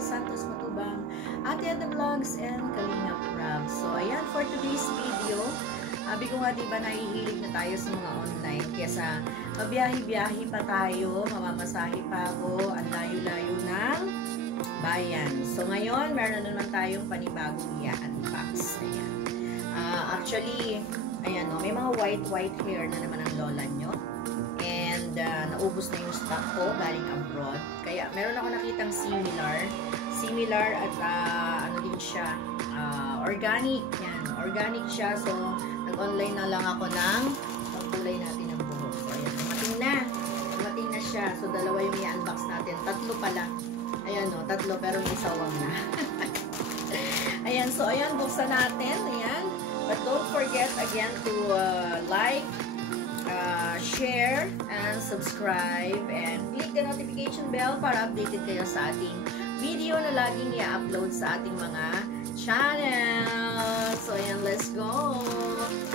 Santos Matubang, Ate Ada Vlogs, and Kalinga Prab. So, ayan, for today's video, sabi ko nga, diba, nahihilig na tayo sa mga online. Kesa, mabiyahe-biyahe pa tayo, mamamasahe pa ako, ang layo-layo ng bayan. So, ngayon, meron na naman tayong panibagong i-unbox. Ayan. Actually, ayan, no, may mga white hair na naman ang lola nyo. And, naubos na yung stock ko, galing abroad. Kaya, meron ako nakitang similar at ano din siya, organic. Yan, organic siya. So, nag-online na lang ako ng pagkulay natin ng buhok. So, ayan, dumating na siya. So, dalawa yung i-unbox natin. Tatlo pala. Ayan, no, tatlo, pero may sawang na. Ayan, so, ayan, buksan natin. Ayan. But don't forget, again, to like, share, and subscribe, and click the notification bell para updated kayo sa ating video na laging i-upload sa ating mga channel. So, ayan, let's go!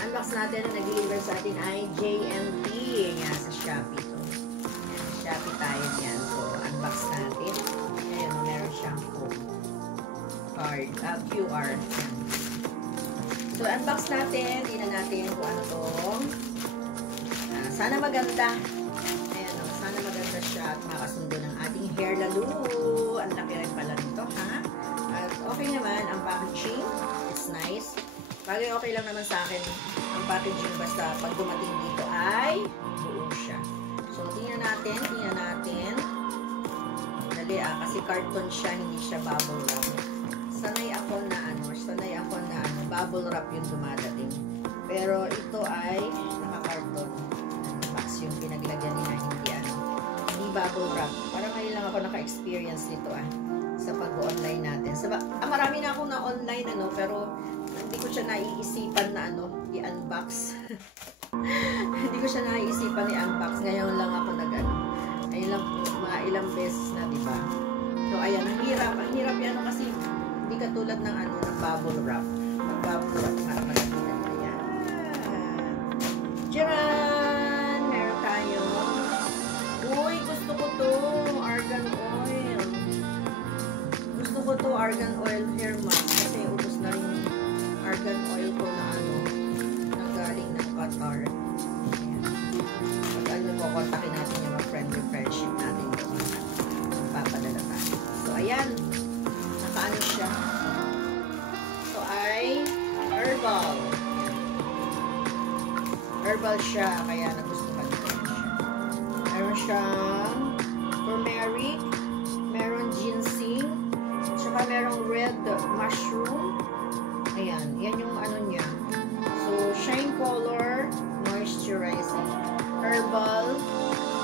Unbox natin na nag-deliver sa atin ay JNT. Ayan, sa Shopee to. Ayan, Shopee tayo yan. So, unbox natin. Ayan, meron siyang card, QR. Ayan. So, unbox natin. Tingnan natin kung ano to. Sana maganda. Ayan, sana maganda siya at makasundo ng ating hair lalo. Ang laki rin pala nito, ha? At okay naman ang packaging. It's nice. Bagay okay lang naman sa akin ang packaging basta pag dumating dito ay buo siya. So, tingnan natin. Dali kasi carton siya, hindi siya bubble wrap. Sanay ako na bubble wrap yung dumadating. Pero ito ay naka-carton. Box yung pinaglagyan nila, hindi bubble wrap. Parang ngayon lang ako naka-experience nito sa pag-online natin. Marami na akong na-online pero hindi ko siya naiisipan na i-unbox. Hindi ko siya naiisipan i-unbox. Ngayon lang ako ngayon lang mga ilang beses na, di ba? So, ayan, ang hirap yan kasi hindi katulad ng ng bubble wrap. Ang bubble wrap, malaki na. Ayan. Tcharan! Meron tayo. Uy, gusto ko to. Argan oil. Gusto ko to, argan oil hair mask. Kasi ubos na rin yung argan oil ko na galing ng Qatar. Ayan. Pag kontakin natin yung mga friendship natin doon. Papadala tayo. So, ayan. Nakaano siya. So, ay herbal. Herbal siya, kaya nagustuhan ko siya. Meron siyang turmeric, meron ginseng, tsaka merong red mushroom. Ayan, yan yung niya. So, shine color, moisturizing, herbal,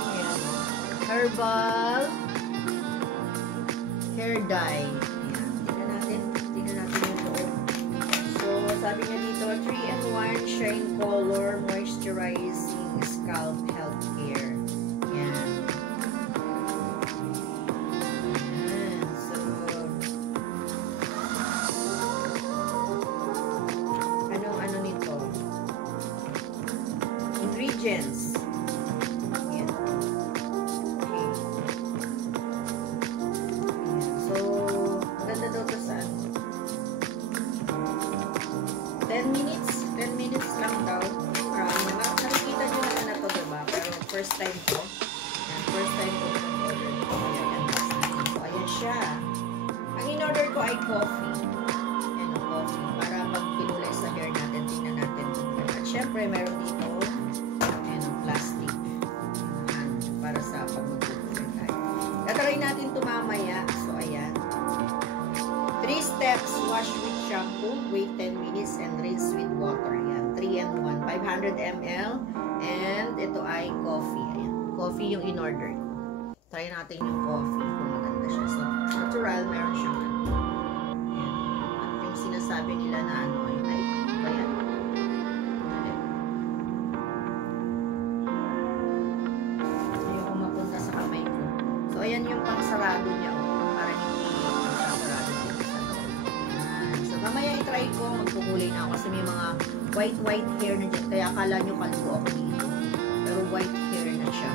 ayan, herbal, hair dye. Ayan, tingnan natin yung loob. So, sabi niya dito, 3-in-1 shine color, moisturizing, scalp health care. Ayan. So, ano nito? Ingredients. Ayan. Okay. Ayan. So, maganda daw ito sa 10 minutes lang daw. Nakikita nyo naman na ito, diba? Pero first time ko. Ayan, first time ko in-order ko. Ayan, so, ayan siya. Ang in-order ko ay coffee. Ayan, coffee. Para pag pinulay sa hair natin, tingnan natin. At syempre, meron dito ayan, plastic. Ayan, para sa pag-magpupulay tayo. Tatry natin ito mamaya. So, ayan. 3 steps. Wash with shampoo, wait 10 minutes, and rinse with water. Ayan, 3-in-1, 500 ml. And ito ay coffee. Ayan, coffee yung in-order ko. Try natin yung coffee kung maganda siya. So, natural, meron siyang ayan. At yung sinasabi nila na ay ayan. Ayoko mapunta sa kamay ko. So, ayan yung pangsarado niya. Para hindi pangsarado dito sa loob. So, mamaya i-try ko. Magkukulay na ako kasi may mga white hair na dyan. Kaya akala nyo kalbo ako dito. Pero white hair na siya.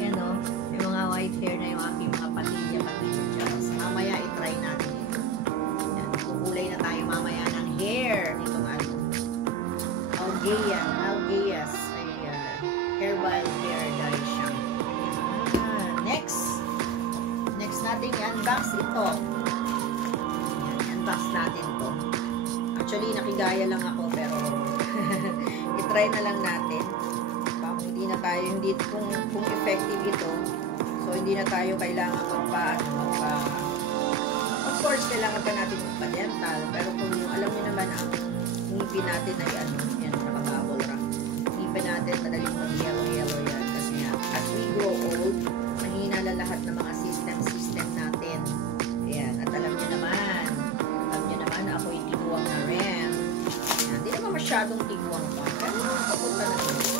Ayan o. May mga white hair na yung aking mga patilya dyan. So, mamaya ito I-unbox natin to. Actually, nakigaya lang ako, pero i-try na lang natin. Hindi na tayo, kung effective ito, so hindi na tayo kailangan of course, kailangan pa natin magpa-dental, pero kung yung alam niyo naman ang ngipin natin ay yan, naka-bubble wrap. Ngipin natin, madaling mag-yellow yan, kasi nga, as we grow old, mahina na lahat ng mga system natin. Ayan, at alam niyo naman, ako'y tiguang na rin. Ayan, hindi naman masyadong tiguang pa, pero papunta na rin.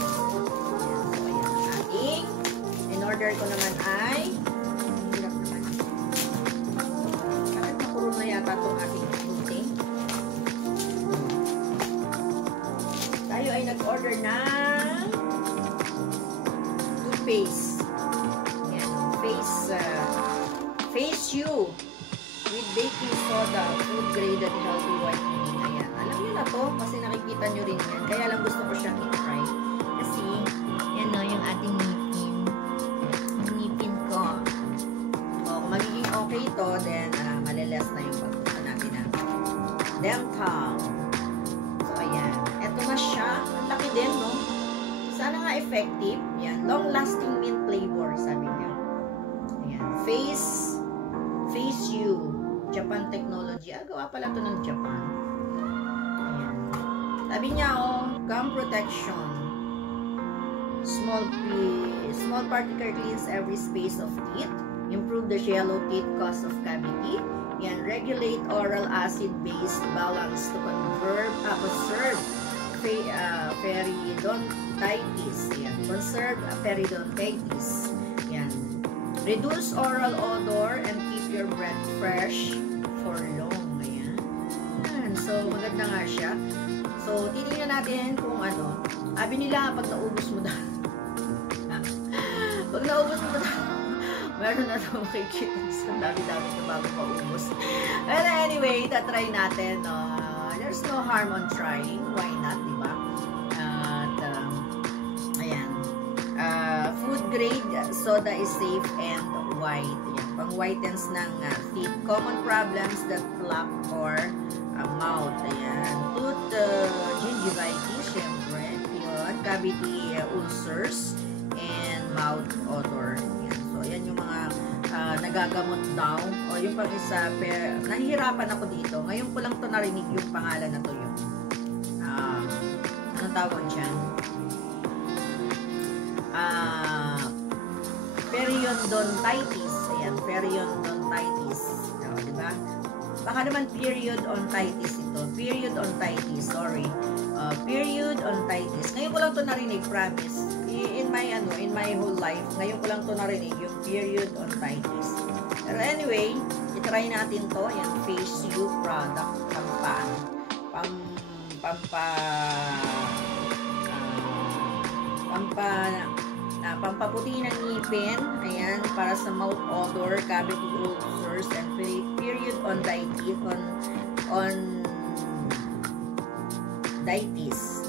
In-order ko naman ay bakit nakurong na yata itong ating gunting. Tayo ay nag-order ng toothpaste. Yan, face you with baking soda, food graded healthy whitening. Ayan, alam nyo na to kasi nakikita nyo rin yan, kaya lang gusto ko siyang i-try kasi yan no, yung ating okay ito, then maliles na yung pagpunta natin ng dental. So, ayan. Ito na siya. Ang laki din, no? Sana nga effective. Yan. Long-lasting mint flavor, sabi niya. Ayan. Face you. Japan technology. Gawa pala ito ng Japan. Ayan. Sabi niya, gum protection. Small particle cleans every space of teeth. Improve the shallow teeth cause of cavity. Yan, regulate oral acid-base balance to conserve periodontitis. Yan, conserve periodontitis. Yan, reduce oral odor and keep your breath fresh for long. Ayan. So, maganda nga siya. So, titingnan natin kung ano. Sabi nila, pag naubos mo na. Pag naubos mo na, meron na ito makikita sa dami-dami na bago maubos. But anyway, tatry natin. There's no harm on trying. Why not, diba? At, ayan. Food grade soda is safe and white. Yan. Pang-whitens ng teeth. Common problems that plaque or mouth. Ayan. Tooth gingivitis, syempre. Yun. Cavity ulcers and mouth odor. Yan yung mga nagagamot daw. O yung pang isa, nahihirapan ako dito. Ngayon ko lang to narinig yung pangalan na to yung anong tawag dyan? Periodontitis. Ayan, periodontitis. O, diba? Baka naman periodontitis ito. Periodontitis, sorry. Periodontitis. Ngayon ko lang to narinig, promise. In my whole life, ngayon ko lang to narinig yung periodontitis. Pero anyway, itry natin to. Yan, face you product. Pampaputi ng ngipin. Ayan, para sa mouth odor, cavity ulcers, and periodontitis ditis.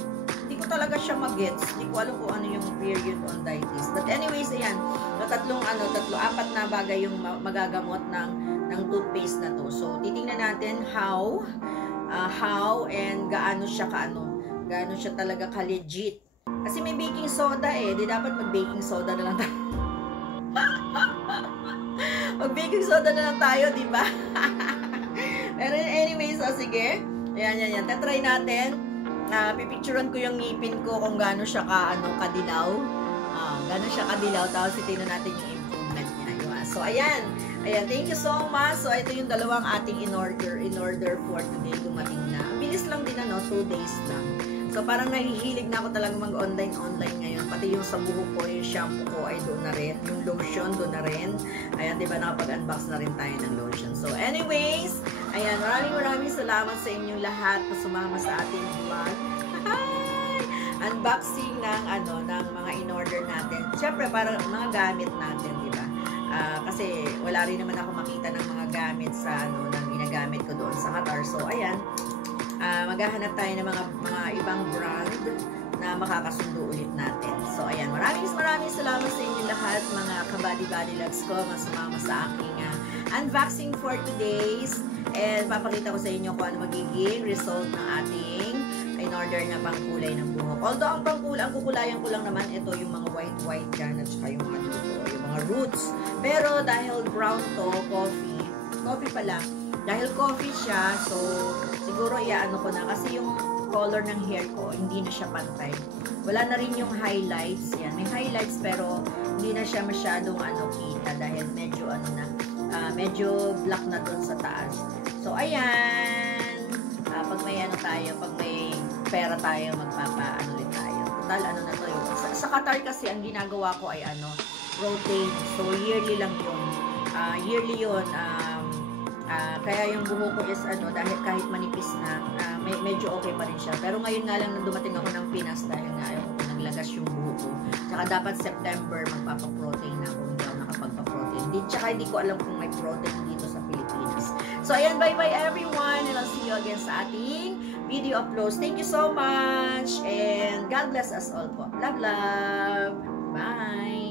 Hindi ko talaga siya mag-gets. Hindi ko alam kung ano yung periodontitis. But anyways, ayan. Apat na bagay yung magagamot ng toothpaste na to. So, titingnan natin how and gaano siya talaga ka-legit. Kasi may baking soda di dapat mag-baking soda na lang tayo. Mag-baking soda na lang tayo, di ba? Pero anyways, sige. Ayan. Tatry natin. Pipicturean ko yung ngipin ko kung gaano siya kadilaw. Gaano siya kadilaw. Tapos tingnan natin yung improvement niya. So, ayan. Thank you so much. So, ito yung dalawang ating in-order for today. Dumating na. Bilis lang din 2 days lang. So, parang nahihilig na ako talagang mag-online ngayon. Pati yung sa buhok ko, yung shampoo ko ay doon na rin. Yung lotion doon na rin. Ayan, diba nakapag-unbox na rin tayo ng lotion. So, anyways, ayan, maraming salamat sa inyong lahat na sumama sa ating vlog. Unboxing ng mga in-order natin. Siyempre, parang mga gamit natin, diba? Kasi wala rin naman ako makita ng mga gamit sa ng ginagamit ko doon sa Qatar. So, ayan. Maghahanap tayo ng mga ibang brand na makakasundo ulit natin. So, ayan. Maraming salamat sa inyo lahat, mga kabady-body loves ko, masumama sa aking unboxing for today's. And papakita ko sa inyo kung ano magiging result ng ating in-order na pangkulay ng buhok. Although ang kukulayan ko lang naman ito yung mga white dyan at saka yung mga dito, yung mga roots. Pero dahil brown to, coffee pala. Dahil coffee siya, so siguro iaano ko na kasi yung color ng hair ko, hindi na siya pantay. Wala na rin yung highlights. Yan, may highlights pero hindi na siya masyadong kita dahil medyo medyo black na doon sa taas. So, ayan. Pag may pag may pera tayo, magpapa-ulit tayo. Total, na to yun. Sa Qatar kasi, ang ginagawa ko ay rotate. So, yearly lang yun. Yearly yun. Kaya yung buhok ko is dahil kahit manipis na, medyo okay pa rin siya. Pero ngayon nga lang dumating ako ng Pinas dahil nga naglagas yung buhok ko. Tsaka dapat September magpapa-protein na ako. Hindi ako nakapagpa-protein. Tsaka hindi ko alam kung may protein dito sa Pilipinas. So, ayan, bye-bye everyone. And I'll see you again sa ating video uploads. Thank you so much. And God bless us all po. Love, love. Bye.